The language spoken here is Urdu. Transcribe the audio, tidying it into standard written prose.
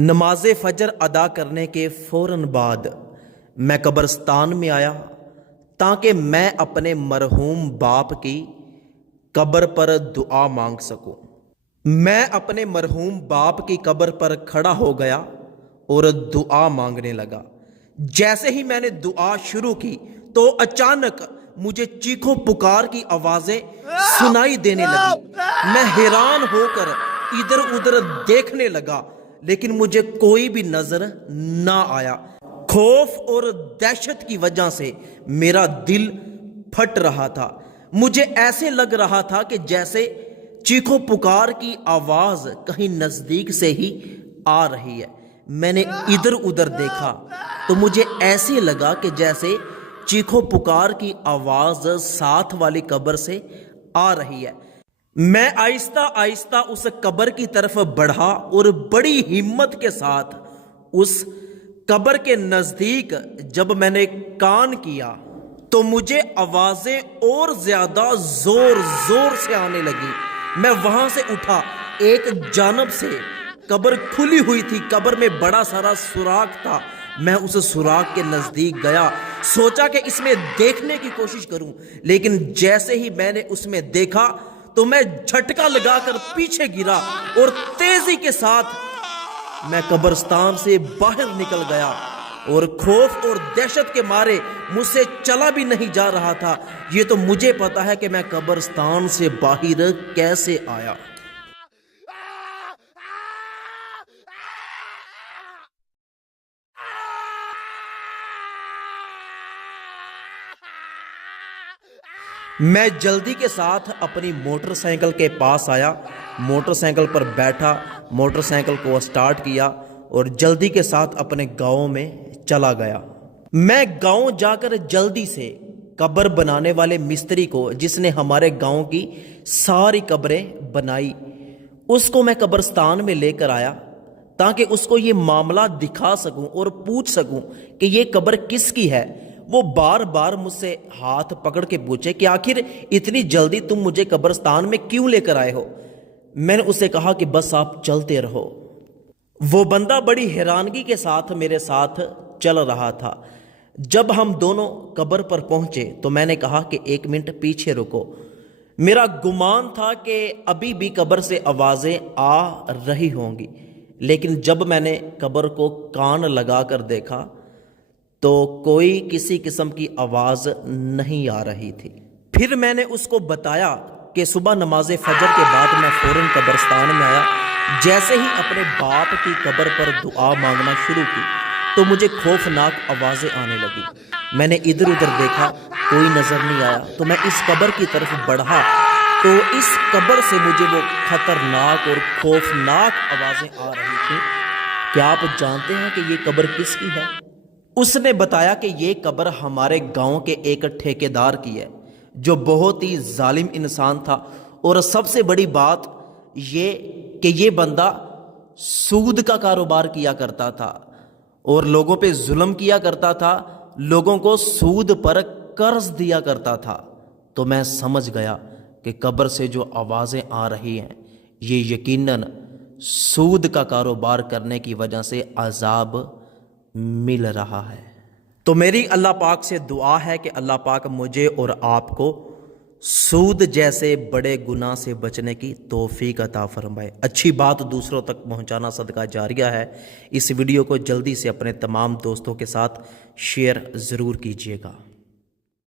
نماز فجر ادا کرنے کے فوراً بعد میں قبرستان میں آیا تاکہ میں اپنے مرحوم باپ کی قبر پر دعا مانگ سکوں۔ میں اپنے مرحوم باپ کی قبر پر کھڑا ہو گیا اور دعا مانگنے لگا۔ جیسے ہی میں نے دعا شروع کی تو اچانک مجھے چیخو پکار کی آوازیں سنائی دینے لگی۔ میں حیران ہو کر ادھر ادھر دیکھنے لگا لیکن مجھے کوئی بھی نظر نہ آیا۔ خوف اور دہشت کی وجہ سے میرا دل پھٹ رہا تھا۔ مجھے ایسے لگ رہا تھا کہ جیسے چیخو پکار کی آواز کہیں نزدیک سے ہی آ رہی ہے۔ میں نے ادھر ادھر دیکھا تو مجھے ایسے لگا کہ جیسے چیخو پکار کی آواز ساتھ والی قبر سے آ رہی ہے۔ میں آہستہ آہستہ اس قبر کی طرف بڑھا اور بڑی ہمت کے ساتھ اس قبر کے نزدیک جب میں نے کان کیا تو مجھے آوازیں اور زیادہ زور زور سے آنے لگی۔ میں وہاں سے اٹھا، ایک جانب سے قبر کھلی ہوئی تھی، قبر میں بڑا سارا سوراخ تھا۔ میں اس سوراخ کے نزدیک گیا، سوچا کہ اس میں دیکھنے کی کوشش کروں، لیکن جیسے ہی میں نے اس میں دیکھا تو میں جھٹکا لگا کر پیچھے گرا اور تیزی کے ساتھ میں قبرستان سے باہر نکل گیا اور خوف اور دہشت کے مارے مجھ سے چلا بھی نہیں جا رہا تھا۔ یہ تو مجھے پتا ہے کہ میں قبرستان سے باہر کیسے آیا۔ میں جلدی کے ساتھ اپنی موٹر سائیکل کے پاس آیا، موٹر سائیکل پر بیٹھا، موٹر سائیکل کو سٹارٹ کیا اور جلدی کے ساتھ اپنے گاؤں میں چلا گیا۔ میں گاؤں جا کر جلدی سے قبر بنانے والے مستری کو، جس نے ہمارے گاؤں کی ساری قبریں بنائی، اس کو میں قبرستان میں لے کر آیا تاکہ اس کو یہ معاملہ دکھا سکوں اور پوچھ سکوں کہ یہ قبر کس کی ہے۔ وہ بار بار مجھ سے ہاتھ پکڑ کے پوچھے کہ آخر اتنی جلدی تم مجھے قبرستان میں کیوں لے کر آئے ہو؟ میں نے اسے کہا کہ بس آپ چلتے رہو۔ وہ بندہ بڑی حیرانگی کے ساتھ میرے ساتھ چل رہا تھا۔ جب ہم دونوں قبر پر پہنچے تو میں نے کہا کہ 1 منٹ پیچھے رکو۔ میرا گمان تھا کہ ابھی بھی قبر سے آوازیں آ رہی ہوں گی، لیکن جب میں نے قبر کو کان لگا کر دیکھا تو کوئی کسی قسم کی آواز نہیں آ رہی تھی۔ پھر میں نے اس کو بتایا کہ صبح نماز فجر کے بعد میں فوراً قبرستان میں آیا۔ جیسے ہی اپنے باپ کی قبر پر دعا مانگنا شروع کی تو مجھے خوفناک آوازیں آنے لگی۔ میں نے ادھر ادھر دیکھا، کوئی نظر نہیں آیا تو میں اس قبر کی طرف بڑھا تو اس قبر سے مجھے وہ خطرناک اور خوفناک آوازیں آ رہی تھیں۔ کیا آپ جانتے ہیں کہ یہ قبر کس کی ہے؟ اس نے بتایا کہ یہ قبر ہمارے گاؤں کے ایک ٹھیکیدار کی ہے جو بہت ہی ظالم انسان تھا، اور سب سے بڑی بات یہ کہ یہ بندہ سود کا کاروبار کیا کرتا تھا اور لوگوں پہ ظلم کیا کرتا تھا، لوگوں کو سود پر قرض دیا کرتا تھا۔ تو میں سمجھ گیا کہ قبر سے جو آوازیں آ رہی ہیں یہ یقیناً سود کا کاروبار کرنے کی وجہ سے عذاب مل رہا ہے۔ تو میری اللہ پاک سے دعا ہے کہ اللہ پاک مجھے اور آپ کو سود جیسے بڑے گناہ سے بچنے کی توفیق عطا فرمائے۔ اچھی بات دوسروں تک پہنچانا صدقہ جاریہ ہے۔ اس ویڈیو کو جلدی سے اپنے تمام دوستوں کے ساتھ شیئر ضرور کیجیے گا۔